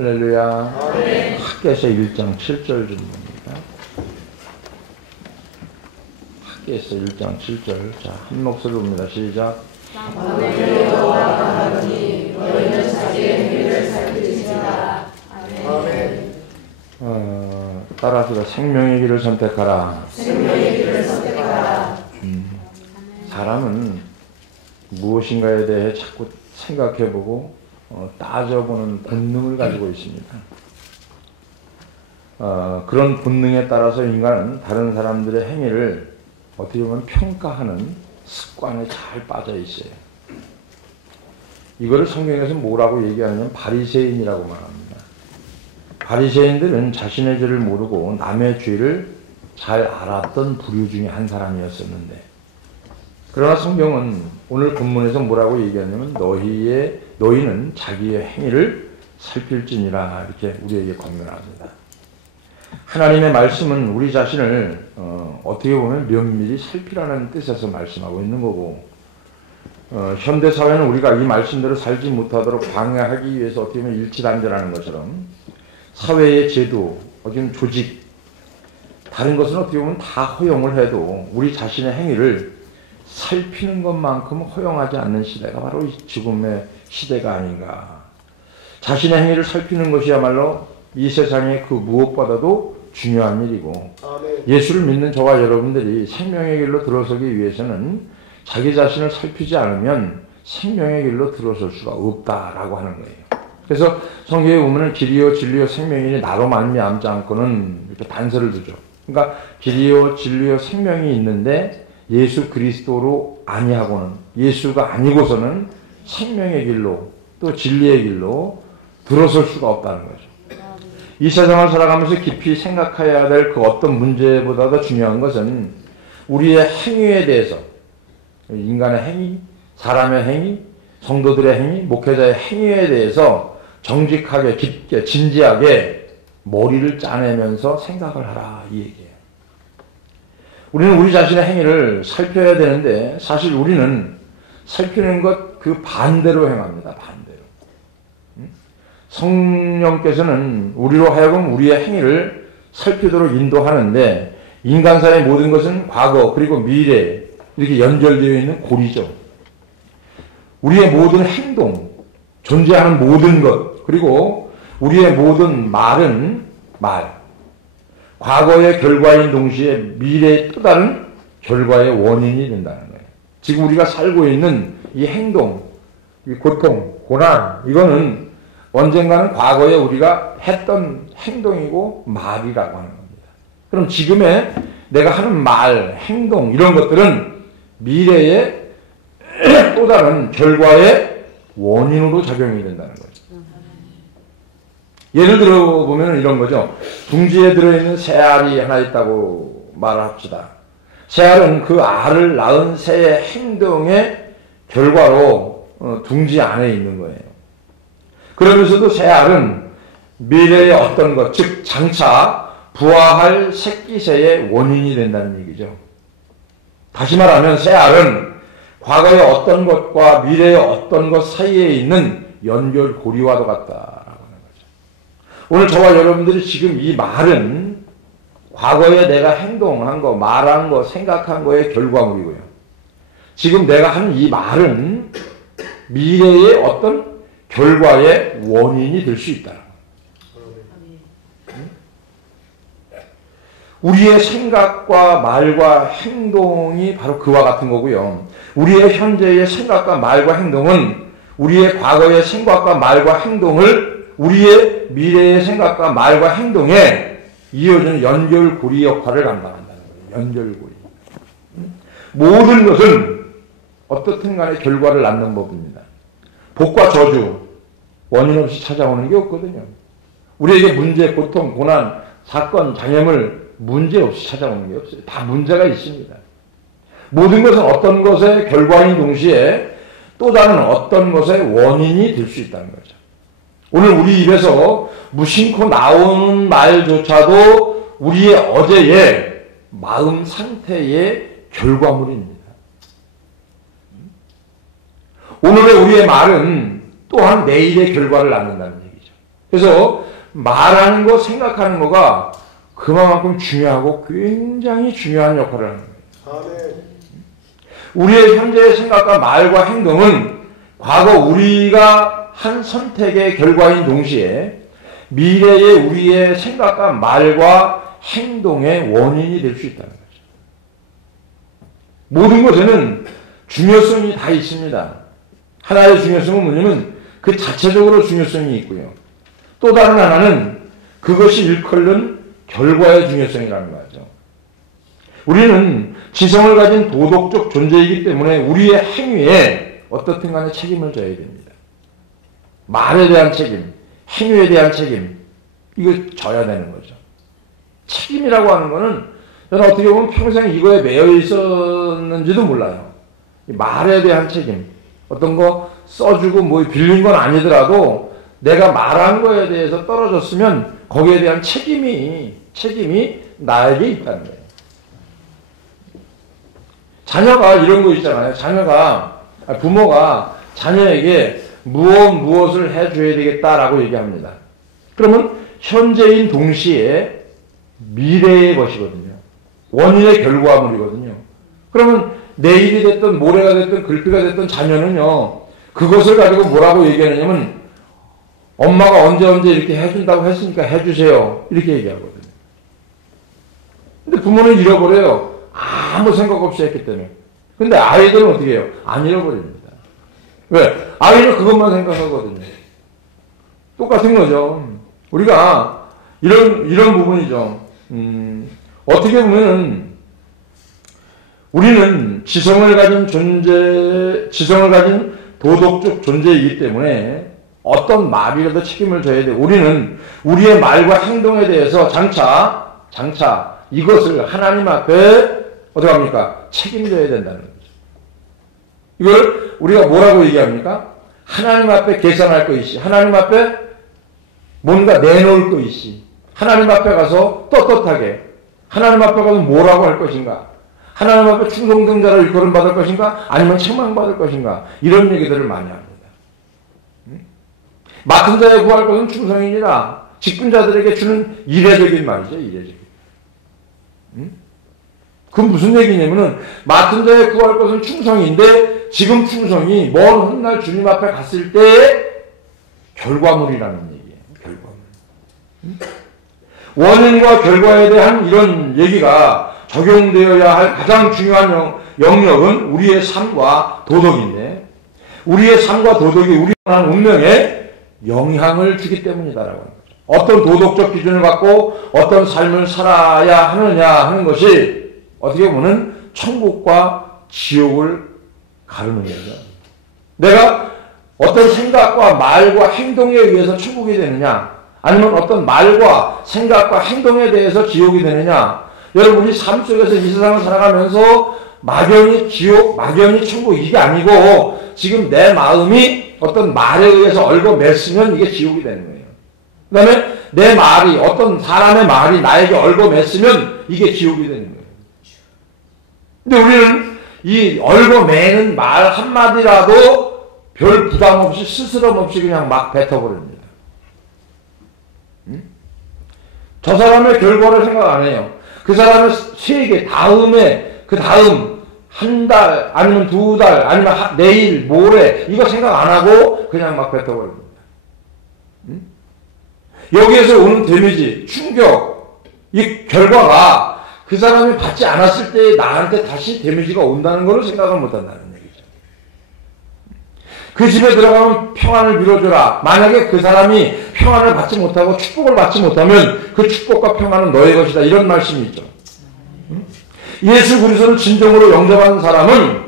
할렐루야. 학개서 1장 7절 주입니다. 학개서 1장 7절. 자, 한 목소리로 봅니다. 시작. 따라서 생명의 길을 선택하라. 사람은 무엇인가에 대해 자꾸 생각해보고 따져보는 본능을 가지고 있습니다. 그런 본능에 따라서 인간은 다른 사람들의 행위를 어떻게 보면 평가하는 습관에 잘 빠져 있어요. 이거를 성경에서 뭐라고 얘기하냐면 바리새인이라고 말합니다. 바리새인들은 자신의 죄를 모르고 남의 죄를 잘 알았던 부류 중에 한 사람이었었는데, 그러나 성경은 오늘 본문에서 뭐라고 얘기하냐면 너희는 자기의 행위를 살필지니라, 이렇게 우리에게 권면합니다. 하나님의 말씀은 우리 자신을 어떻게 보면 면밀히 살피라는 뜻에서 말씀하고 있는 거고, 현대사회는 우리가 이 말씀대로 살지 못하도록 방해하기 위해서 어떻게 보면 일치단결하는 것처럼 사회의 제도, 어떤 조직, 다른 것은 어떻게 보면 다 허용을 해도 우리 자신의 행위를 살피는 것만큼 허용하지 않는 시대가 바로 이 지금의 시대가 아닌가. 자신의 행위를 살피는 것이야말로 이 세상의 그 무엇보다도 중요한 일이고, 예수를 믿는 저와 여러분들이 생명의 길로 들어서기 위해서는 자기 자신을 살피지 않으면 생명의 길로 들어설 수가 없다라고 하는 거예요. 그래서 성경에 보면 길이요 진리요 생명이니 나로 말미암지 않고는 이렇게 단서를 두죠. 그러니까 길이요 진리요 생명이 있는데 예수 그리스도로 아니하고는, 예수가 아니고서는 생명의 길로 또 진리의 길로 들어설 수가 없다는 거죠. 이 세상을 살아가면서 깊이 생각해야 될 그 어떤 문제보다 더 중요한 것은 우리의 행위에 대해서, 인간의 행위, 사람의 행위, 성도들의 행위, 목회자의 행위에 대해서 정직하게, 깊게, 진지하게 머리를 짜내면서 생각을 하라, 이 얘기예요. 우리는 우리 자신의 행위를 살펴야 되는데 사실 우리는 살피는 것 그 반대로 행합니다. 반대로. 성령께서는 우리로 하여금 우리의 행위를 살피도록 인도하는데, 인간사의 모든 것은 과거 그리고 미래 이렇게 연결되어 있는 고리죠. 우리의 모든 행동, 존재하는 모든 것, 그리고 우리의 모든 말은 과거의 결과인 동시에 미래의 또 다른 결과의 원인이 된다는 거예요. 지금 우리가 살고 있는 이 행동, 이 고통, 고난, 이거는 언젠가는 과거에 우리가 했던 행동이고 말이라고 하는 겁니다. 그럼 지금의 내가 하는 말, 행동, 이런 것들은 미래의 또 다른 결과의 원인으로 작용이 된다는 거죠. 예를 들어 보면 이런 거죠. 둥지에 들어있는 새알이 하나 있다고 말을 합시다. 새알은 그 알을 낳은 새의 행동의 결과로 둥지 안에 있는 거예요. 그러면서도 새알은 미래의 어떤 것, 즉 장차 부화할 새끼새의 원인이 된다는 얘기죠. 다시 말하면 새알은 과거의 어떤 것과 미래의 어떤 것 사이에 있는 연결고리와도 같다라고 하는 거죠. 오늘 저와 여러분들이 지금 이 말은 과거에 내가 행동한 거, 말한 거, 생각한 거의 결과물이고요. 지금 내가 하는 이 말은 미래의 어떤 결과의 원인이 될 수 있다. 우리의 생각과 말과 행동이 바로 그와 같은 거고요. 우리의 현재의 생각과 말과 행동은 우리의 과거의 생각과 말과 행동을 우리의 미래의 생각과 말과 행동에 이어지는 연결고리 역할을 감당한다는 거예요. 연결고리. 모든 것은 어떻든 간에 결과를 낳는 법입니다. 복과 저주, 원인 없이 찾아오는 게 없거든요. 우리에게 문제, 고통, 고난, 사건, 장애물 문제 없이 찾아오는 게 없어요. 다 문제가 있습니다. 모든 것은 어떤 것의 결과인 동시에 또 다른 어떤 것의 원인이 될 수 있다는 거죠. 오늘 우리 입에서 무심코 나오는 말조차도 우리의 어제의 마음 상태의 결과물입니다. 오늘의 우리의 말은 또한 내일의 결과를 낳는다는 얘기죠. 그래서 말하는 거, 생각하는 거가 그만큼 중요하고 굉장히 중요한 역할을 하는 거예요. 우리의 현재의 생각과 말과 행동은 과거 우리가 한 선택의 결과인 동시에 미래의 우리의 생각과 말과 행동의 원인이 될 수 있다는 거죠. 모든 것에는 중요성이 다 있습니다. 하나의 중요성은 뭐냐면 그 자체적으로 중요성이 있고요. 또 다른 하나는 그것이 일컬는 결과의 중요성이라는 거죠. 우리는 지성을 가진 도덕적 존재이기 때문에 우리의 행위에 어떻든 간에 책임을 져야 됩니다. 말에 대한 책임, 행위에 대한 책임, 이걸 져야 되는 거죠. 책임이라고 하는 거는 저는 어떻게 보면 평생 이거에 매여 있었는지도 몰라요. 말에 대한 책임, 어떤 거 써주고 뭐 빌린 건 아니더라도 내가 말한 거에 대해서 떨어졌으면 거기에 대한 책임이 나에게 있다는 거예요. 자녀가 이런 거 있잖아요. 부모가 자녀에게 무엇을 해줘야 되겠다라고 얘기합니다. 그러면 현재인 동시에 미래의 것이거든요. 원인의 결과물이거든요. 그러면 내일이 됐든 모레가 됐든 글피가 됐든 자녀는요, 그것을 가지고 뭐라고 얘기하느냐면 엄마가 언제 이렇게 해준다고 했으니까 해주세요. 이렇게 얘기하거든요. 근데 부모는 잃어버려요. 아무 생각 없이 했기 때문에. 근데 아이들은 어떻게 해요? 안 잃어버립니다. 왜? 아이는 그것만 생각하거든요. 똑같은 거죠. 우리가 이런 부분이죠. 어떻게 보면은 우리는 지성을 가진 도덕적 존재이기 때문에 어떤 말이라도 책임을 져야 돼요. 우리는 우리의 말과 행동에 대해서 장차 이것을 하나님 앞에 어떻게 합니까? 책임져야 된다는 거죠. 이걸 우리가 뭐라고 얘기합니까? 하나님 앞에 계산할 것이시, 하나님 앞에 뭔가 내놓을 것이시, 하나님 앞에 가서 떳떳하게 하나님 앞에 가서 뭐라고 할 것인가, 하나님 앞에 충성된 자로 일컬음 받을 것인가, 아니면 책망받을 것인가, 이런 얘기들을 많이 합니다. 맡은 자에 구할 것은 충성이니라. 직분자들에게 주는 이례적인 말이죠. 이례적인. 그건 무슨 얘기냐면은 맡은 자에 구할 것은 충성인데 지금 충성이 먼 훗날 주님 앞에 갔을 때의 결과물이라는 얘기예요. 결과물. 원인과 결과에 대한 이런 얘기가 적용되어야 할 가장 중요한 영역은 우리의 삶과 도덕인데, 우리의 삶과 도덕이 우리의 운명에 영향을 주기 때문이다라고 하는 거죠. 어떤 도덕적 기준을 갖고 어떤 삶을 살아야 하느냐 하는 것이 어떻게 보면 천국과 지옥을 가르는 거죠. 내가 어떤 생각과 말과 행동에 의해서 천국이 되느냐, 아니면 어떤 말과 생각과 행동에 대해서 지옥이 되느냐. 여러분, 우리 삶 속에서 이 세상을 살아가면서 막연히 지옥, 막연히 천국, 이게 아니고 지금 내 마음이 어떤 말에 의해서 얽어맸으면 이게 지옥이 되는 거예요. 그 다음에 내 말이, 어떤 사람의 말이 나에게 얽어맸으면 이게 지옥이 되는 거예요. 근데 우리는 이 얽어매는 말 한마디라도 별 부담 없이 스스럼 없이 그냥 막 뱉어버립니다. 저 사람의 결과를 생각 안 해요. 그 사람의 세계 다음에, 그 다음 한 달, 아니면 두 달, 아니면 내일, 모레, 이거 생각 안 하고 그냥 막 뱉어버립니다. 여기에서 오는 데미지, 충격, 이 결과가 그 사람이 받지 않았을 때 나한테 다시 데미지가 온다는 것을 생각을 못 한다는 얘기죠. 그 집에 들어가면 평안을 빌어줘라. 만약에 그 사람이 평안을 받지 못하고 축복을 받지 못하면 그 축복과 평안은 너의 것이다. 이런 말씀이 있죠. 예수 그리스도를 진정으로 영접하는 사람은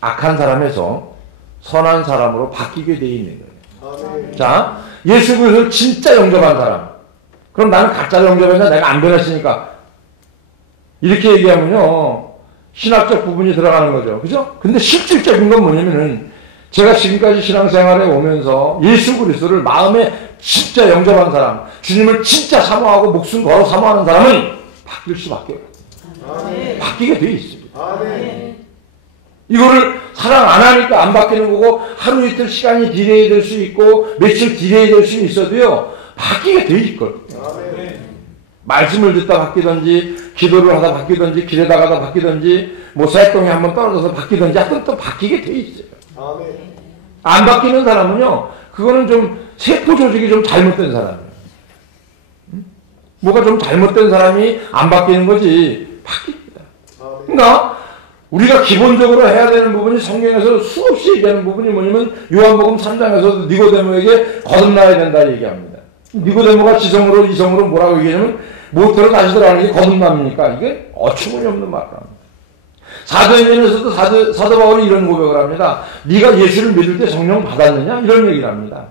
악한 사람에서 선한 사람으로 바뀌게 되어 있는 거예요. 자, 예수 그리스도를 진짜 영접한 사람. 그럼 나는 가짜로 영접했나? 내가 안 변했으니까. 이렇게 얘기하면요, 신학적 부분이 들어가는 거죠. 그죠? 근데 실질적인 건 뭐냐면은, 제가 지금까지 신앙생활에 오면서 예수 그리스도를 마음에 진짜 영접한 사람, 주님을 진짜 사모하고 목숨 걸어 사모하는 사람은 바뀔 수밖에 없어요. 바뀌게 되어 있습니다. 이거를 사랑 안 하니까 안 바뀌는 거고, 하루 이틀 시간이 딜레이 될 수 있고 며칠 딜레이 될 수 있어도요 바뀌게 돼 있거든요. 말씀을 듣다 바뀌든지, 기도를 하다 바뀌든지, 길에다 가다 바뀌든지, 뭐 새똥이 한번 떨어져서 바뀌든지 하여튼 또 바뀌게 돼 있어요. 안 바뀌는 사람은요, 그거는 좀 세포 조직이 좀 잘못된 사람이에요. 뭐가 좀 잘못된 사람이 안 바뀌는 거지 바뀝니다. 그러니까 우리가 기본적으로 해야 되는 부분이 성경에서 수없이 얘기하는 부분이 뭐냐면, 요한복음 3장에서도 니고데모에게 거듭나야 된다 얘기합니다. 니고데모가 지성으로 이성으로 뭐라고 얘기하냐면, 모터로 다시 들어가는 게 거듭남입니까? 이게 어처구니 없는 말입니다. 사도행전에서도 사도 바울이 이런 고백을 합니다. 네가 예수를 믿을 때 성령 받았느냐? 이런 얘기를 합니다.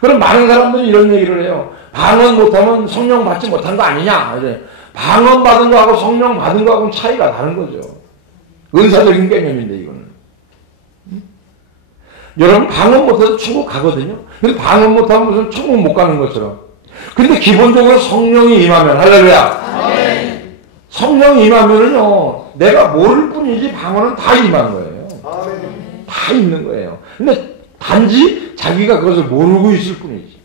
그럼 많은 사람들이 이런 얘기를 해요. 방언 못하면 성령 받지 못한 거 아니냐? 이래. 방언 받은 거하고 성령 받은 거하고는 차이가 다른 거죠. 은사적인 개념인데 이거는. 여러분 방언 못해도 천국 가거든요. 근데 방언 못하면 무슨 천국 못 가는 것처럼. 근데 기본적으로 성령이 임하면, 할렐루야. 성령이 임하면은요, 내가 모를 뿐이지 방언은 다 임하는 거예요. 다 있는 거예요. 근데 단지 자기가 그것을 모르고 있을 뿐이지.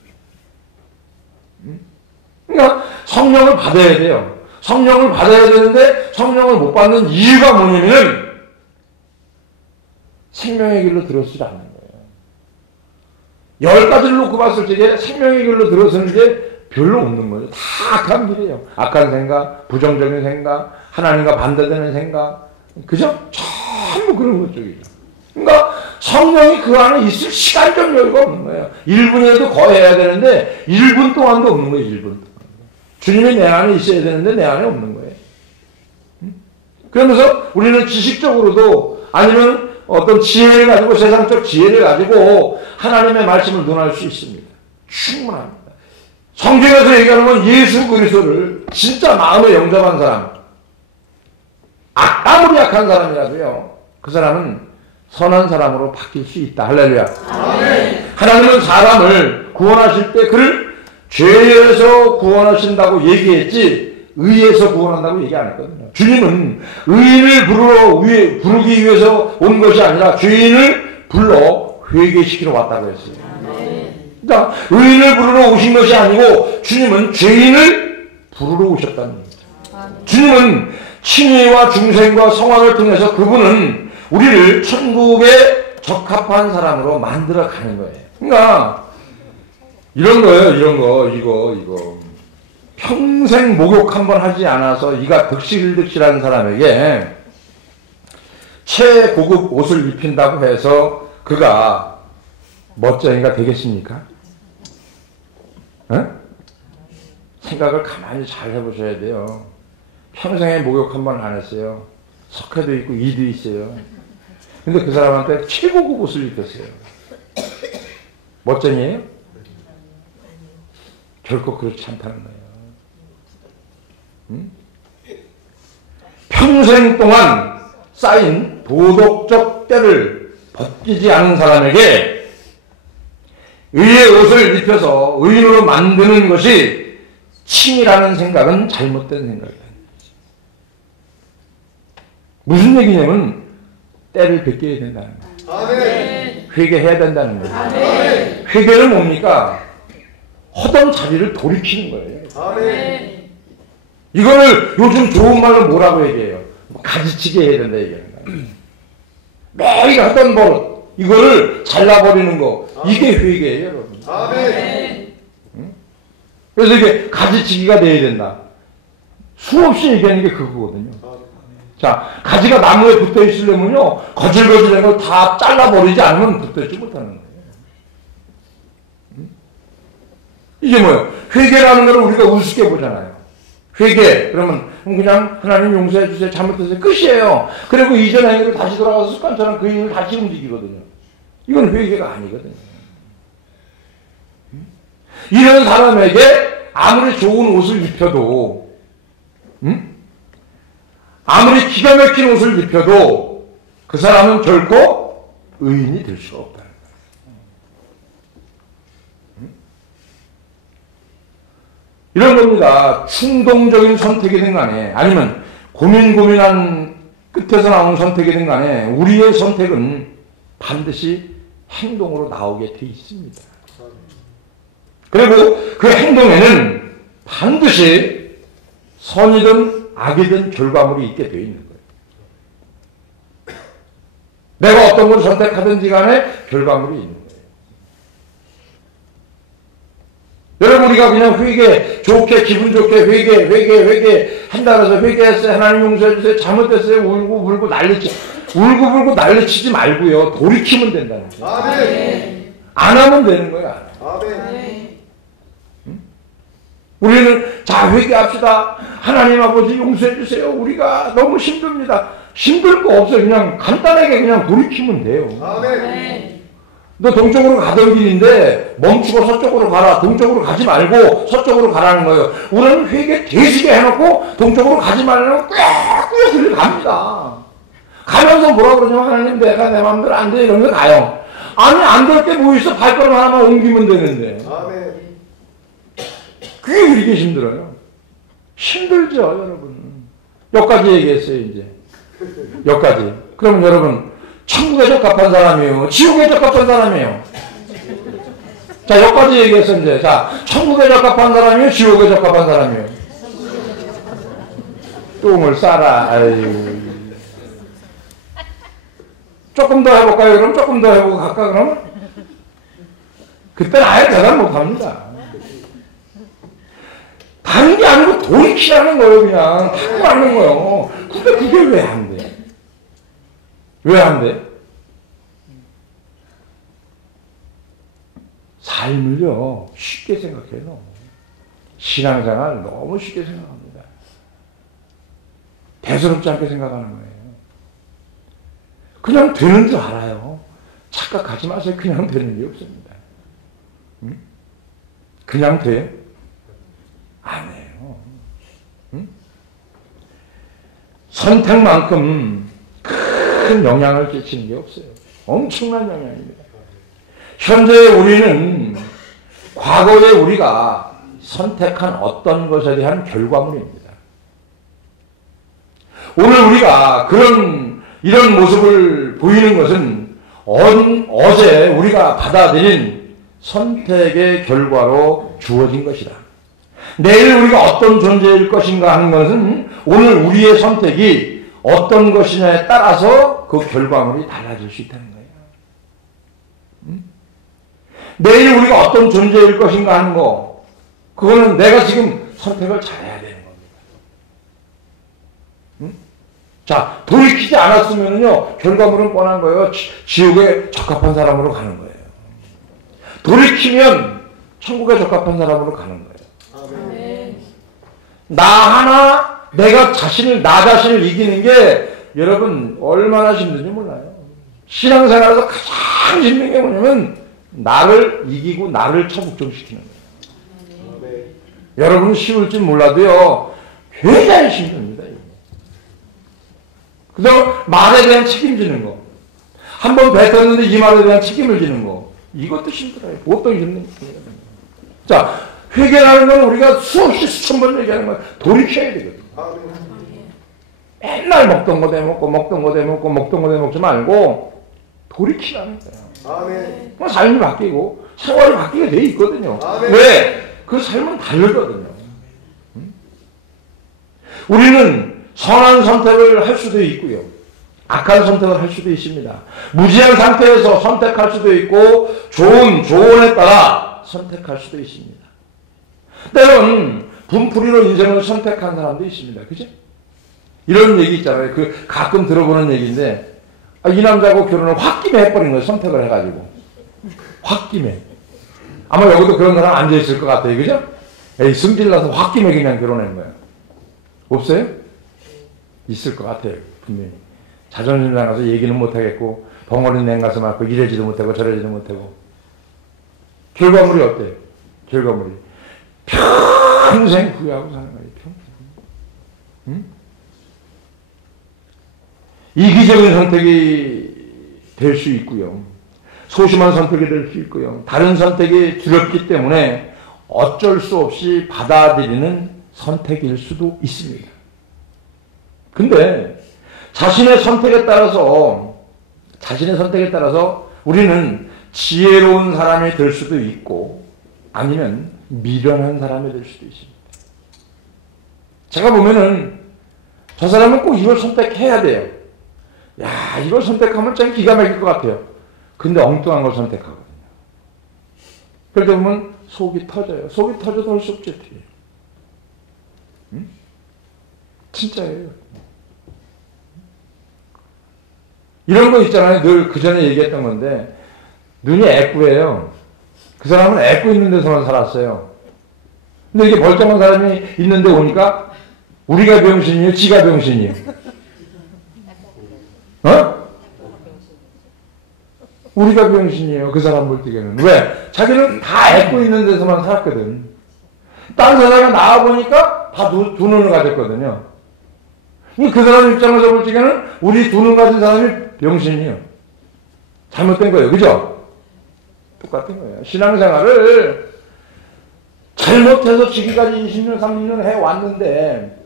그러니까 성령을 받아야 돼요. 성령을 받아야 되는데 성령을 못 받는 이유가 뭐냐면은 생명의 길로 들어서지 않는 거예요. 10가지를 놓고 봤을 적에 생명의 길로 들어서는 게 별로 없는 거죠. 다 악한 길이에요. 악한 생각, 부정적인 생각, 하나님과 반대되는 생각, 그죠? 전부 그런 것쪽이죠. 그러니까 성령이 그 안에 있을 시간적 여유가 없는 거예요. 1분이라도 거해야 되는데 1분 동안도 없는 거예요. 1분 동안. 주님이 내 안에 있어야 되는데 내 안에 없는 거예요. 그러면서 우리는 지식적으로도 아니면 어떤 지혜를 가지고, 세상적 지혜를 가지고 하나님의 말씀을 논할 수 있습니다. 충분합니다. 성경에서 얘기하는 건 예수 그리스도를 진짜 마음에 영접한 사람, 아무리 약한 사람이라도요, 그 사람은 선한 사람으로 바뀔 수 있다. 할렐루야. 아멘. 하나님은 사람을 구원하실 때 그를 죄에서 구원하신다고 얘기했지 의에서 구원한다고 얘기 안 했거든요. 주님은 의인을 부르기 위해서 온 것이 아니라 죄인을 불러 회개시키러 왔다고 했어요. 그러니까 의인을 부르러 오신 것이 아니고 주님은 죄인을 부르러 오셨다는 겁니다. 주님은 칭의와 중생과 성화를 통해서 그분은 우리를 천국에 적합한 사람으로 만들어 가는 거예요. 그러니까 이런 거예요. 이런 거 이거 평생 목욕 한번 하지 않아서 이가 득실득실한 사람에게 최고급 옷을 입힌다고 해서 그가 멋쟁이가 되겠습니까? 어? 생각을 가만히 잘 해보셔야 돼요. 평생에 목욕 한번 안 했어요. 석회도 있고 이도 있어요. 근데 그 사람한테 최고급 옷을 입혔어요. 멋쟁이에요? 결코 그렇지 않다는 거예요. 응? 평생 동안 쌓인 도덕적 때를 벗기지 않은 사람에게 의의 옷을 입혀서 의인으로 만드는 것이 칭이라는 생각은 잘못된 생각이에요. 무슨 얘기냐면 때를 벗겨야 된다는 거예요. 회개해야 된다는 거예요. 회개는 뭡니까? 허던 자리를 돌이키는 거예요. 이거를 요즘 좋은 말로 뭐라고 얘기해요? 가지치기 해야 된다 얘기하는 거예요. 매일 하던 버릇 이거를 잘라버리는 거, 이게 회개예요, 여러분. 응? 그래서 이게 가지치기가 돼야 된다. 수없이 얘기하는 게 그거거든요. 자, 가지가 나무에 붙어 있으려면요, 거칠거칠한 걸 다 잘라버리지 않으면 붙어있지 못하는 거예요. 응? 이게 뭐예요? 회개라는 걸 우리가 우습게 보잖아요. 회개, 그러면 그냥 하나님 용서해 주세요, 잘못했어요, 끝이에요. 그리고 이전 행위를 다시 돌아가서 습관처럼 그 일을 다시 움직이거든요. 이건 회개가 아니거든요. 응? 이런 사람에게 아무리 좋은 옷을 입혀도, 응? 아무리 기가 막힌 옷을 입혀도 그 사람은 결코 의인이 될 수가 없다는 거예요. 이런 겁니다. 충동적인 선택이든 간에 아니면 고민한 끝에서 나오는 선택이든 간에 우리의 선택은 반드시 행동으로 나오게 돼 있습니다. 그리고 그 행동에는 반드시 선이든 악이든 결과물이 있게 되어 있는 거예요. 내가 어떤 걸 선택하든지 간에 결과물이 있는 거예요. 여러분, 우리가 그냥 회개, 좋게, 기분 좋게 회개 한다 그래서 회개했어요. 하나님 용서해주세요. 잘못했어요. 울고 울고 난리치지 말고요. 돌이키면 된다는 거예요. 아멘. 안 하면 되는 거야. 아멘. 응? 우리는 자, 회개합시다. 하나님 아버지 용서해주세요. 우리가 너무 힘듭니다. 힘들 거 없어요. 그냥 간단하게 그냥 돌이키면 돼요. 아멘. 너 동쪽으로 가던 길인데 멈추고 서쪽으로 가라. 동쪽으로 가지 말고 서쪽으로 가라는 거예요. 우리는 회개 대시게 해놓고 동쪽으로 가지 말라고 꾸역꾸역 갑니다. 가면서 뭐라 그러냐면 하나님 내가 내 마음대로 안 돼 이러면서 가요. 아니 안 될 게 뭐 있어. 발걸음 하나만 옮기면 되는데. 아멘. 그게 그렇게 힘들어요. 힘들죠 여러분. 여기까지 얘기했어요 이제. 여기까지. 그럼 여러분 천국에 적합한 사람이에요? 지옥에 적합한 사람이에요? 자, 여기까지 얘기했어, 이제. 자, 천국에 적합한 사람이에요? 지옥에 적합한 사람이에요? 똥을 싸라, 아유. 조금 더 해볼까요? 그럼 조금 더 해보고 갈까, 그러면? 그때는 아예 대답 못 합니다. 다른 게 아니고 돌이키라는 거예요, 그냥. 타고 하는 거예요. 근데 그게 왜 안 돼? 왜 안 돼? 삶을요, 쉽게 생각해요. 신앙생활 너무 쉽게 생각합니다. 대수롭지 않게 생각하는 거예요. 그냥 되는 줄 알아요. 착각하지 마세요. 그냥 되는 게 없습니다. 응? 그냥 돼요? 안 해요. 응? 선택만큼 큰 영향을 끼치는 게 없어요. 엄청난 영향입니다. 현재 우리는 과거에 우리가 선택한 어떤 것에 대한 결과물입니다. 오늘 우리가 이런 모습을 보이는 것은 어제 우리가 받아들인 선택의 결과로 주어진 것이다. 내일 우리가 어떤 존재일 것인가 하는 것은 오늘 우리의 선택이 어떤 것이냐에 따라서 그 결과물이 달라질 수 있다는 거예요. 내일 우리가 어떤 존재일 것인가 하는 거, 그거는 내가 지금 선택을 잘해야 되는 겁니다. 자, 돌이키지 않았으면요, 결과물은 뻔한 거예요. 지옥에 적합한 사람으로 가는 거예요. 돌이키면 천국에 적합한 사람으로 가는 거예요. 아멘. 내가 나 자신을 이기는 게 여러분 얼마나 힘든지 몰라요. 신앙생활에서 가장 힘든 게 뭐냐면 나를 이기고 나를 차복종시키는 거예요. 아멘. 여러분은 쉬울지 몰라도요, 굉장히 힘듭니다. 그다음 말에 대한 책임지는 거. 한번 뱉었는데 이 말에 대한 책임을 지는 거. 이것도 힘들어요. 보통 힘든 거예요. 자, 회개라는 건 우리가 수없이 수천 번 얘기하는 거예요. 돌이켜야 되거든요. 아멘. 맨날 먹던 거 대먹고 먹던 거 대먹고 먹던 거 대먹지 말고 돌이키라는 거예요. 아멘. 뭐 삶이 바뀌고 생활이 바뀌게 돼 있거든요. 아멘. 왜? 그 삶은 다르거든요. 우리는 선한 선택을 할 수도 있고요. 악한 선택을 할 수도 있습니다. 무지한 상태에서 선택할 수도 있고 좋은 조언에 따라 선택할 수도 있습니다. 때론 분풀이로 인생을 선택한 사람도 있습니다. 그죠? 이런 얘기 있잖아요. 가끔 들어보는 얘기인데, 이 남자하고 결혼을 홧김에 해버린 거예요. 선택을 해가지고. 홧김에. 아마 여기도 그런 사람 앉아있을 것 같아요. 그죠? 에이, 승질나서 홧김에 그냥 결혼한 거예요. 없어요? 있을 것 같아요. 분명히. 자존심 상해서 얘기는 못하겠고, 벙어리 냉가서 맞고, 이러지도 못하고, 저러지도 못하고. 결과물이 어때요? 결과물이. 평생 후회하고 사는 거예요. 평생. 응? 이기적인 선택이 될 수 있고요. 소심한 선택이 될 수 있고요. 다른 선택이 두렵기 때문에 어쩔 수 없이 받아들이는 선택일 수도 있습니다. 근데 자신의 선택에 따라서 우리는 지혜로운 사람이 될 수도 있고 아니면 미련한 사람이 될 수도 있습니다. 제가 보면은 저 사람은 꼭 이걸 선택해야 돼요. 야, 이걸 선택하면 참 기가 막힐 것 같아요. 근데 엉뚱한 걸 선택하거든요. 그러다 보면 속이 터져요. 속이 터져도 할 수 없죠. 응? 진짜예요. 이런 거 있잖아요. 늘 그 전에 얘기했던 건데 눈이 애꾸예요. 그 사람은 애꾸 있는 데서만 살았어요. 근데 이게 멀쩡한 사람이 있는데 오니까 우리가 병신이에요? 지가 병신이에요? 어? 우리가 병신이에요. 그 사람 볼 때에는. 왜? 자기는 다 애꾸 있는 데서만 살았거든. 딴 사람이 나와보니까 다 두 눈을 가졌거든요. 그 사람 입장에서 볼 때에는 우리 두 눈 가진 사람이 병신이에요. 잘못된 거예요. 그죠? 똑같은 거예요. 신앙생활을 잘못해서 지금까지 20년, 30년 해왔는데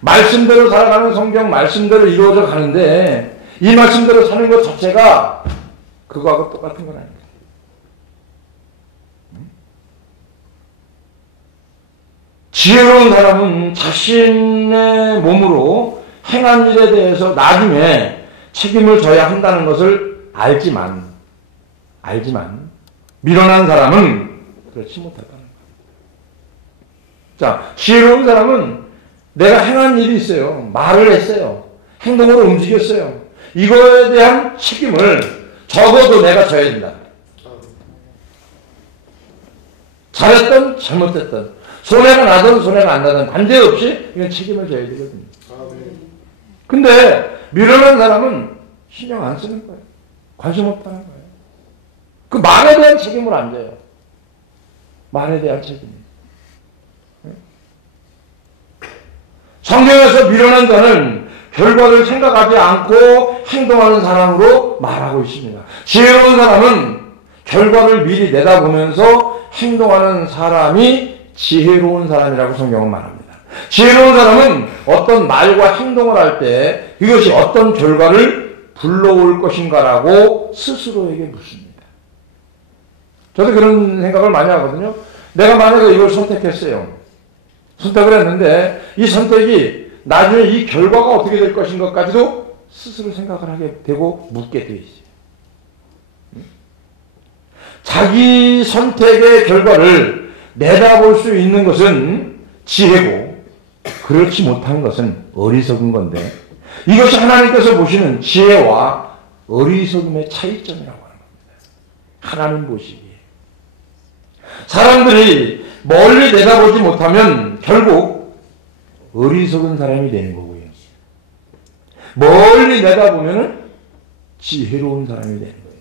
말씀대로 살아가는 성경 말씀대로 이루어져 가는데 이 말씀대로 사는 것 자체가 그거하고 똑같은 건 아닙니다. 지혜로운 사람은 자신의 몸으로 행한 일에 대해서 나중에 책임을 져야 한다는 것을 알지만 미련한 사람은 그렇지 못하다는 거예요. 자, 지혜로운 사람은 내가 행한 일이 있어요. 말을 했어요. 행동으로 움직였어요. 이거에 대한 책임을 적어도 내가 져야 된다. 잘했든 잘못했든 손해가 나든 손해가 안 나든 관계없이 이건 책임을 져야 되거든요. 근데 미련한 사람은 신경 안 쓰는 거예요. 관심 없다는 거예요. 그 말에 대한 책임을 안 져요. 말에 대한 책임. 성경에서 미련한 자는 결과를 생각하지 않고 행동하는 사람으로 말하고 있습니다. 지혜로운 사람은 결과를 미리 내다보면서 행동하는 사람이 지혜로운 사람이라고 성경은 말합니다. 지혜로운 사람은 어떤 말과 행동을 할 때 이것이 어떤 결과를 불러올 것인가라고 스스로에게 묻습니다. 저도 그런 생각을 많이 하거든요. 내가 만약에 이걸 선택했어요. 선택을 했는데 이 선택이 나중에 이 결과가 어떻게 될 것인가까지도 스스로 생각을 하게 되고 묻게 되어 있어요. 자기 선택의 결과를 내다볼 수 있는 것은 지혜고 그렇지 못한 것은 어리석은 건데 이것이 하나님께서 보시는 지혜와 어리석음의 차이점이라고 하는 겁니다. 하나님 보시기에. 사람들이 멀리 내다보지 못하면 결국 어리석은 사람이 되는 거고요. 멀리 내다보면 지혜로운 사람이 되는 거예요.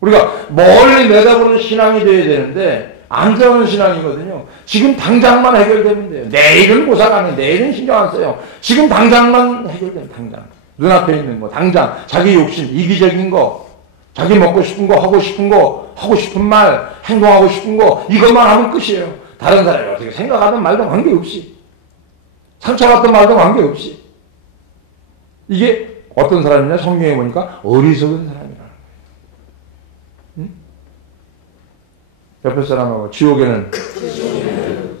우리가 멀리 내다보는 신앙이 되어야 되는데 안 되는 신앙이거든요. 지금 당장만 해결되면 돼요. 내일은 고사가는 내일은 신경 안 써요. 지금 당장만 해결되면 당장. 눈앞에 있는 거 당장 자기 욕심 이기적인 거 자기 먹고 싶은 거 하고 싶은 거 하고 싶은 말 행동하고 싶은 거 이것만 하면 끝이에요. 다른 사람이 어떻게 생각하든 말든 관계없이 상처받든 말든 관계없이 이게 어떤 사람이냐 성경에 보니까 어리석은 사람이라는 거예요. 응? 옆에 사람하고 지옥에는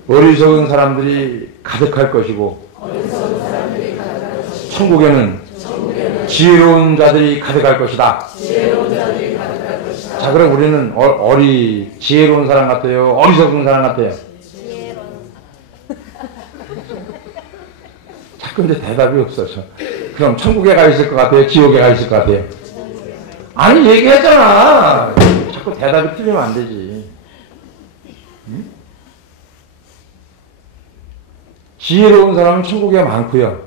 어리석은 사람들이 가득할 것이고 천국에는 지혜로운 자들이 가득할 것이다. 자, 그럼 우리는 지혜로운 사람 같아요? 어리석은 사람 같아요? 자꾸 이제 대답이 없어져. 그럼 천국에 가 있을 것 같아요? 지옥에 가 있을 것 같아요? 아니, 얘기했잖아. 자꾸 대답이 틀리면 안 되지. 응? 지혜로운 사람은 천국에 많고요.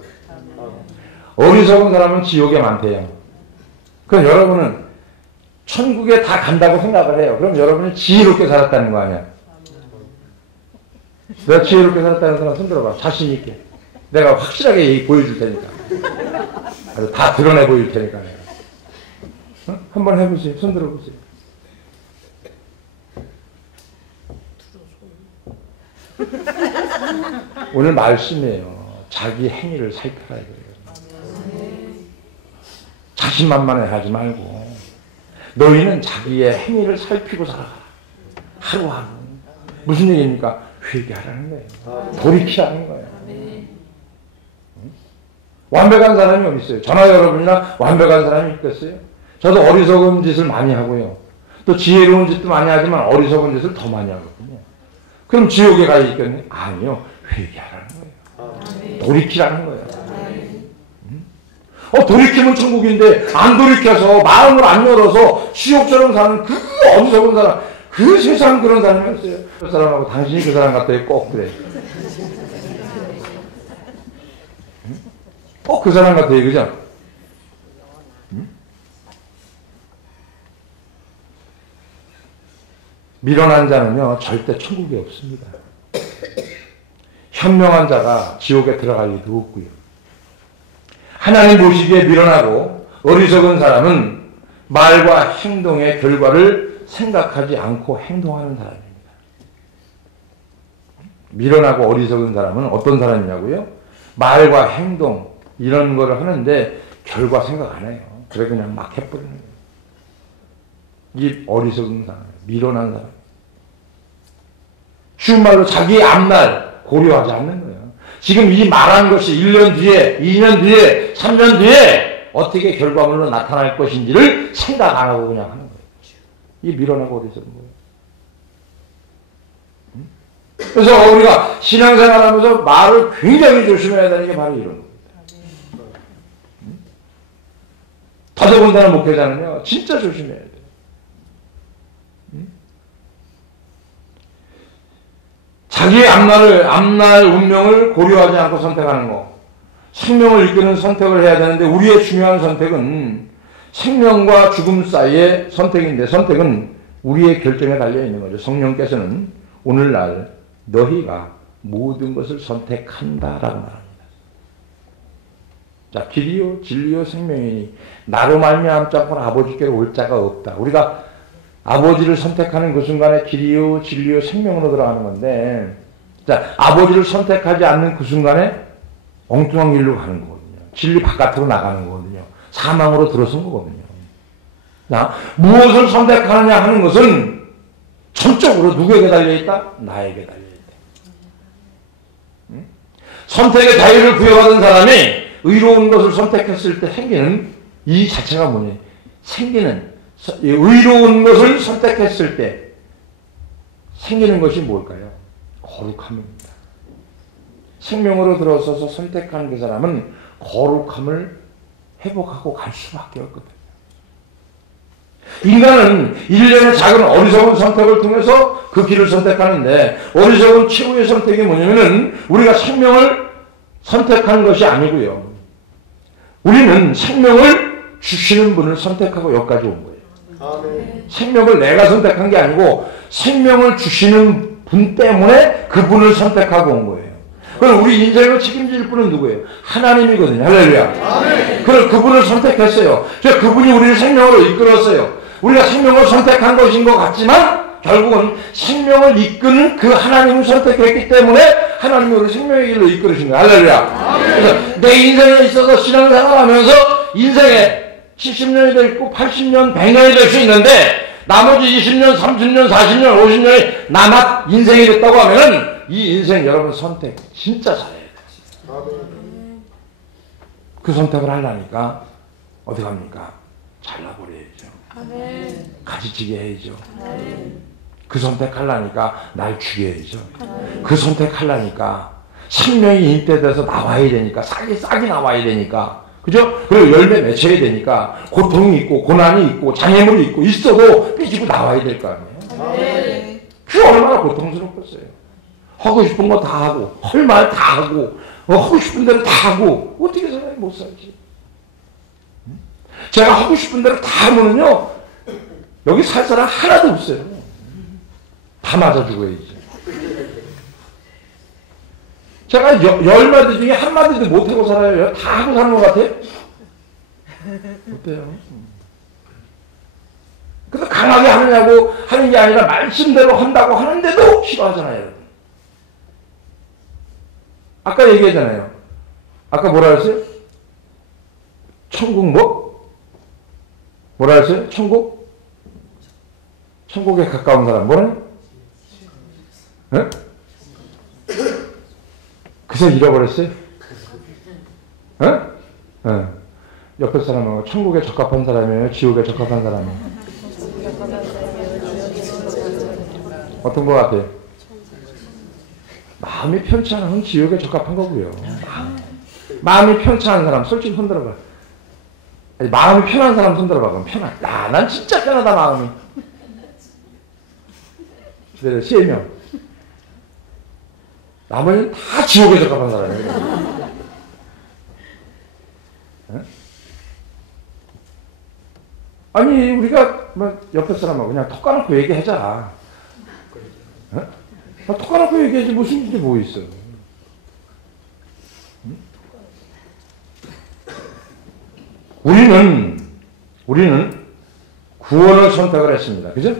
어리석은 사람은 지옥에 많대요. 그럼 여러분은 천국에 다 간다고 생각을 해요. 그럼 여러분은 지혜롭게 살았다는 거 아니야? 내가 지혜롭게 살았다는 사람 손 들어봐. 자신 있게. 내가 확실하게 보여줄 테니까. 아주 다 드러내 보일 테니까 내가. 어? 한번 해보세요. 손 들어보세요. 오늘 말씀이에요. 자기 행위를 살펴라 이거예요. 자신만만해 하지 말고 너희는 자기의 행위를 살피고 살아가라. 하루하루. 무슨 얘기입니까? 회개하라는 거예요. 돌이키라는 거예요. 완벽한 사람이 어디 있어요? 저나 여러분이나 완벽한 사람이 있겠어요? 저도 어리석은 짓을 많이 하고요. 또 지혜로운 짓도 많이 하지만 어리석은 짓을 더 많이 하거든요. 그럼 지옥에 가 있겠네? 아니요. 회개하라는 거예요. 돌이키라는 거예요. 돌이키면 천국인데 안 돌이켜서 마음을 안 열어서 지옥처럼 사는 그 어리석은 사람, 그 세상 그런 사람이었어요. 그 사람하고 당신이 그 사람 같아 꼭 그래. 꼭 그 사람 같아 그죠? 미련한 자는요 절대 천국이 없습니다. 현명한 자가 지옥에 들어갈 리도 없고요. 하나님 보시기에 미련하고 어리석은 사람은 말과 행동의 결과를 생각하지 않고 행동하는 사람입니다. 미련하고 어리석은 사람은 어떤 사람이냐고요? 말과 행동 이런 거를 하는데 결과 생각 안 해요. 그래 그냥 막 해버리는 거예요. 이 어리석은 사람, 미련한 사람. 쉬운 말로 자기의 앞날 고려하지 않는 거예요. 지금 이 말한 것이 1년 뒤에, 2년 뒤에, 3년 뒤에 어떻게 결과물로 나타날 것인지를 생각 안 하고 그냥 하는 거예요. 이 미련하고 어리석은 거예요. 그래서 우리가 신앙생활 하면서 말을 굉장히 조심해야 되는 게 바로 이런 겁니다. 더더군다나 목회자는요, 진짜 조심해야 돼요. 자기의 앞날 운명을 고려하지 않고 선택하는 거. 생명을 이끄는 선택을 해야 되는데 우리의 중요한 선택은 생명과 죽음 사이의 선택인데 선택은 우리의 결정에 달려있는 거죠. 성령께서는 오늘날 너희가 모든 것을 선택한다라고 말합니다. 자, 길이요 진리요 생명이니 나로 말미암지 않고는 아버지께로 올 자가 없다. 우리가 아버지를 선택하는 그 순간에 길이요 진리요 생명으로 들어가는 건데, 자, 아버지를 선택하지 않는 그 순간에 엉뚱한 길로 가는 거거든요. 진리 바깥으로 나가는 거거든요. 사망으로 들어선 거거든요. 자, 무엇을 선택하느냐 하는 것은 전적으로 누구에게 달려있다? 나에게 달려있다. 응? 선택의 자유를 부여받은 사람이 의로운 것을 선택했을 때 생기는 이 자체가 뭐냐? 생기는 의로운 것을 선택했을 때 생기는 것이 뭘까요? 거룩함입니다. 생명으로 들어서서 선택한 그 사람은 거룩함을 회복하고 갈 수밖에 없거든요. 인간은 일련의 작은 어리석은 선택을 통해서 그 길을 선택하는데, 어리석은 최후의 선택이 뭐냐면은 우리가 생명을 선택하는 것이 아니고요. 우리는 생명을 주시는 분을 선택하고 여기까지 온 거예요. 아멘. 생명을 내가 선택한 게 아니고 생명을 주시는 분 때문에 그분을 선택하고 온 거예요. 그럼 우리 인생을 책임질 분은 누구예요? 하나님이거든요. 할렐루야. 그럼 그분을 선택했어요. 그분이 우리를 생명으로 이끌었어요. 우리가 생명을 선택한 것인 것 같지만 결국은 생명을 이끄는 그 하나님을 선택했기 때문에 하나님이 우리를 생명의 길로 이끌으신 거예요. 할렐루야. 그래서 내 인생에 있어서 신앙생활하면서 인생에 70년이 될 있고 80년, 100년이 될 수 있는데 나머지 20년, 30년, 40년, 50년이 남아 인생이 됐다고 하면은 이 인생 여러분 선택 진짜 잘해야 돼요. 그 선택을 하려니까 어디 갑니까? 잘라버려야죠. 가지치게 해야죠. 그 선택하려니까 날 죽여야죠. 그 선택하려니까 생명이 인대돼서 나와야 되니까 싹이 나와야 되니까, 그죠? 그리고 열매 맺혀야 되니까 고통이 있고 고난이 있고 장애물이 있고 있어도 삐지고 나와야 될 거 아니에요. 그게 얼마나 고통스럽겠어요. 하고 싶은 거 다 하고 할 말 다 하고 하고 싶은 대로 다 하고 어떻게 사람이 못 살지? 제가 하고 싶은 대로 다 하면은요 여기 살 사람 하나도 없어요. 다 맞아 죽어야지. 제가 10마디 중에 한마디도 못하고 살아요. 다 하고 사는 것 같아요? 어때요? 그래서 강하게 하느냐고 하는 게 아니라 말씀대로 한다고 하는데도 싫어하잖아요. 여러분. 아까 얘기했잖아요. 아까 뭐라 그랬어요? 천국 뭐? 뭐라 했어요? 천국? 천국에 가까운 사람. 뭐래? 네? 그새 잃어버렸어요? 네? 네. 옆에 사람하고 천국에 적합한 사람이에요? 지옥에 적합한 사람이에요? 어떤 것 같아요? 마음이 편치 않은 건 지옥에 적합한 거고요. 마음이 편치 않은 사람 솔직히 손들어봐. 아니, 마음이 편한 사람 손들어봐. 그럼 편한. 야, 난 진짜 편하다 마음이. 그래서 3명. 나머지는 다 지옥에 적합한 사람이에요. 네? 아니 우리가 뭐 옆에 사람하고 그냥 톡 까놓고 얘기하자. 네? 톡 까놓고 얘기하지 무슨 일이 뭐 있어. 우리는 구원을 선택을 했습니다. 그죠?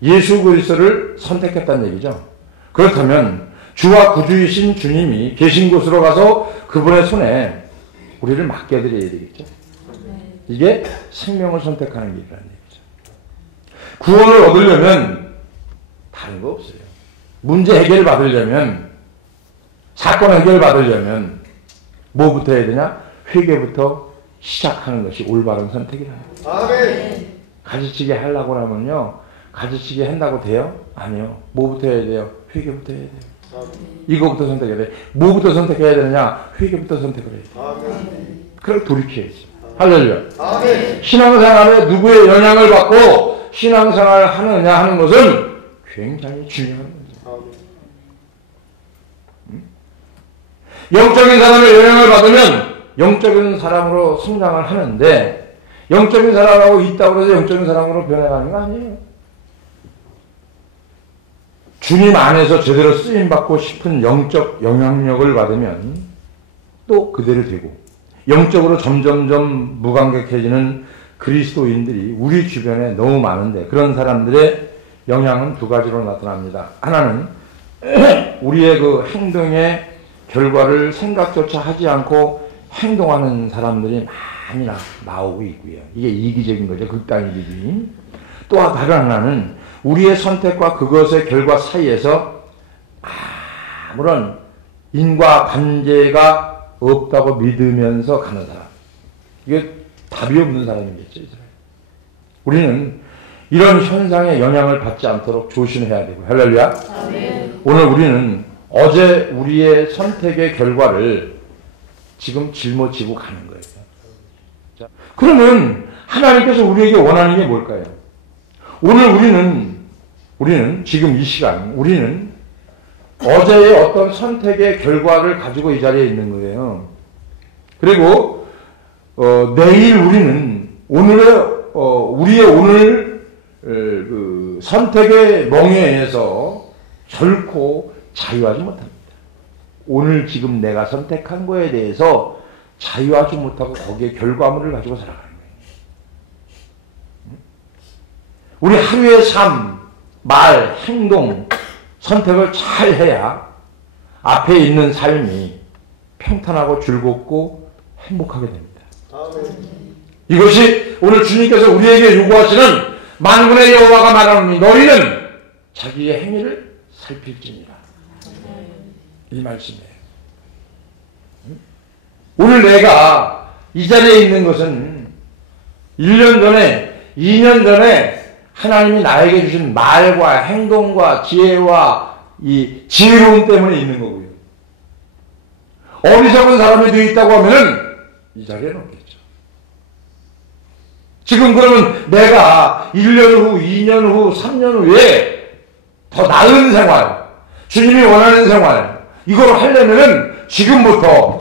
예수 그리스도를 선택했다는 얘기죠. 그렇다면 주와 구주이신 주님이 계신 곳으로 가서 그분의 손에 우리를 맡겨드려야 되겠죠. 이게 생명을 선택하는 길이라는 얘기죠. 구원을 얻으려면 다른 거 없어요. 문제 해결 받으려면, 사건 해결 받으려면 뭐부터 해야 되냐? 회개부터 시작하는 것이 올바른 선택이라는 거예요. 아멘. 가지치기 하려고 하면요, 가지치기 한다고 돼요? 아니요. 뭐부터 해야 돼요? 회개부터 해야 돼요. 아멘. 이거부터 선택해야 돼. 뭐부터 선택해야 되느냐? 회개부터 선택을 해야 돼. 아멘. 그걸 돌이켜야지. 할렐루야. 아멘. 신앙생활에 누구의 영향을 받고 신앙생활을 하느냐 하는 것은 굉장히 중요한 거죠. 아멘. 영적인 사람의 영향을 받으면 영적인 사람으로 성장을 하는데, 영적인 사람하고 있다고 해서 영적인 사람으로 변해가는 거 아니에요. 주님 안에서 제대로 쓰임받고 싶은 영적 영향력을 받으면 또 그대로 되고, 영적으로 점점점 무감각해지는 그리스도인들이 우리 주변에 너무 많은데, 그런 사람들의 영향은 두 가지로 나타납니다. 하나는 우리의 그 행동의 결과를 생각조차 하지 않고 행동하는 사람들이 많이 나오고 있고요. 이게 이기적인 거죠. 극단이기지. 또 다른 하나는 우리의 선택과 그것의 결과 사이에서 아무런 인과관계가 없다고 믿으면서 가는 사람. 이게 답이 없는 사람이겠죠. 우리는 이런 현상의 영향을 받지 않도록 조심해야 되고. 할렐루야. 아멘. 오늘 우리는 어제 우리의 선택의 결과를 지금 짊어지고 가는 거예요. 자, 그러면 하나님께서 우리에게 원하는 게 뭘까요? 오늘 우리는 지금 이 시간 우리는 어제의 어떤 선택의 결과를 가지고 이 자리에 있는 거예요. 그리고 내일 우리는 우리의 오늘 그 선택의 멍에에서 결코 자유하지 못합니다. 오늘 지금 내가 선택한 거에 대해서 자유하지 못하고 거기에 결과물을 가지고 살아가는 거예요. 우리 하루의 삶, 말, 행동, 선택을 잘 해야 앞에 있는 삶이 평탄하고 즐겁고 행복하게 됩니다. 아멘. 이것이 오늘 주님께서 우리에게 요구하시는 만군의 여호와가 말하노니 너희는 자기의 행위를 살필지니라. 이 말씀이에요. 오늘 내가 이 자리에 있는 것은 1년 전에, 2년 전에 하나님이 나에게 주신 말과 행동과 지혜와 이 지혜로움 때문에 있는 거고요. 어리석은 사람이 되어 있다고 하면은 이 자리에는 없겠죠. 지금 그러면 내가 1년 후, 2년 후, 3년 후에 더 나은 생활, 주님이 원하는 생활, 이걸 하려면은 지금부터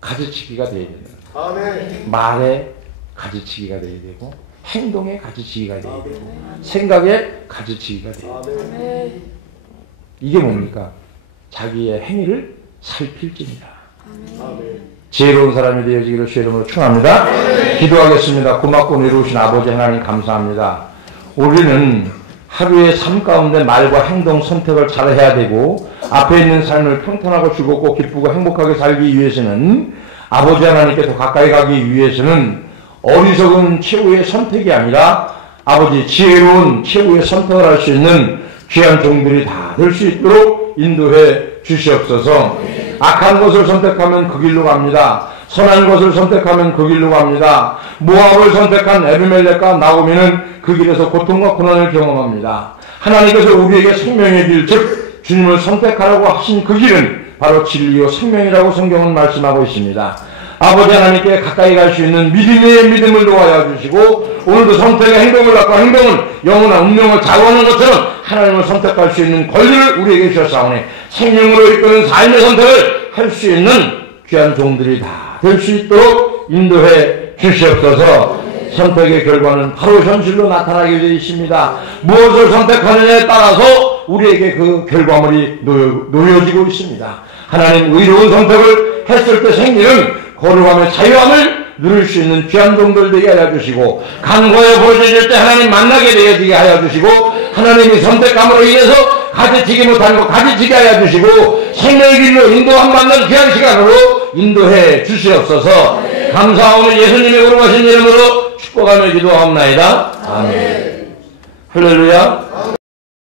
가지치기가 돼야 됩니다. 아멘. 말에 가지치기가 돼야 되고, 행동에 가지치기가 돼야 되고, 생각에 가지치기가 돼야 돼요. 아멘. 이게 뭡니까? 자기의 행위를 살필지니라. 아멘. 지혜로운 사람이 되어지기를 주의 이름으로 축원합니다. 기도하겠습니다. 고맙고 의로우신 아버지 하나님 감사합니다. 우리는 하루의 삶 가운데 말과 행동 선택을 잘 해야 되고, 앞에 있는 삶을 평탄하고 즐겁고 기쁘고 행복하게 살기 위해서는, 아버지 하나님께 더 가까이 가기 위해서는 어리석은 최후의 선택이 아니라 아버지 지혜로운 최후의 선택을 할 수 있는 귀한 종들이 다 될 수 있도록 인도해 주시옵소서. 악한 것을 선택하면 그 길로 갑니다. 선한 것을 선택하면 그 길로 갑니다. 모압을 선택한 에비멜렉과 나오미는 그 길에서 고통과 고난을 경험합니다. 하나님께서 우리에게 생명의 길, 즉 주님을 선택하라고 하신 그 길은 바로 진리요 생명이라고 성경은 말씀하고 있습니다. 아버지 하나님께 가까이 갈 수 있는 믿음의 믿음을 놓아야 주시고, 오늘도 선택의 행동을 갖고 행동은 영원한 운명을 좌우하는 것처럼 하나님을 선택할 수 있는 권리를 우리에게 주셨사오니 생명으로 이끄는 삶의 선택을 할 수 있는 귀한 종들이 다 될 수 있도록 인도해 주시옵소서. 선택의 결과는 바로 현실로 나타나게 되어 있습니다. 무엇을 선택하느냐에 따라서 우리에게 그 결과물이 놓여지고 있습니다. 하나님, 의로운 선택을 했을 때 생기는 거룩함의 자유함을 누릴 수 있는 귀한 종들 되게 하여 주시고, 간과에 벌어질 때 하나님 만나게 되어지게 하여 주시고, 하나님이 선택함으로 인해서 가지치기 못하는 것 가지치게 하여 주시고, 생명의 길로 인도함 받는 귀한 시간으로 인도해 주시옵소서. 감사하오며 예수님의 거룩하신 이름으로 축복하며 기도하옵나이다. 아멘. 할렐루야.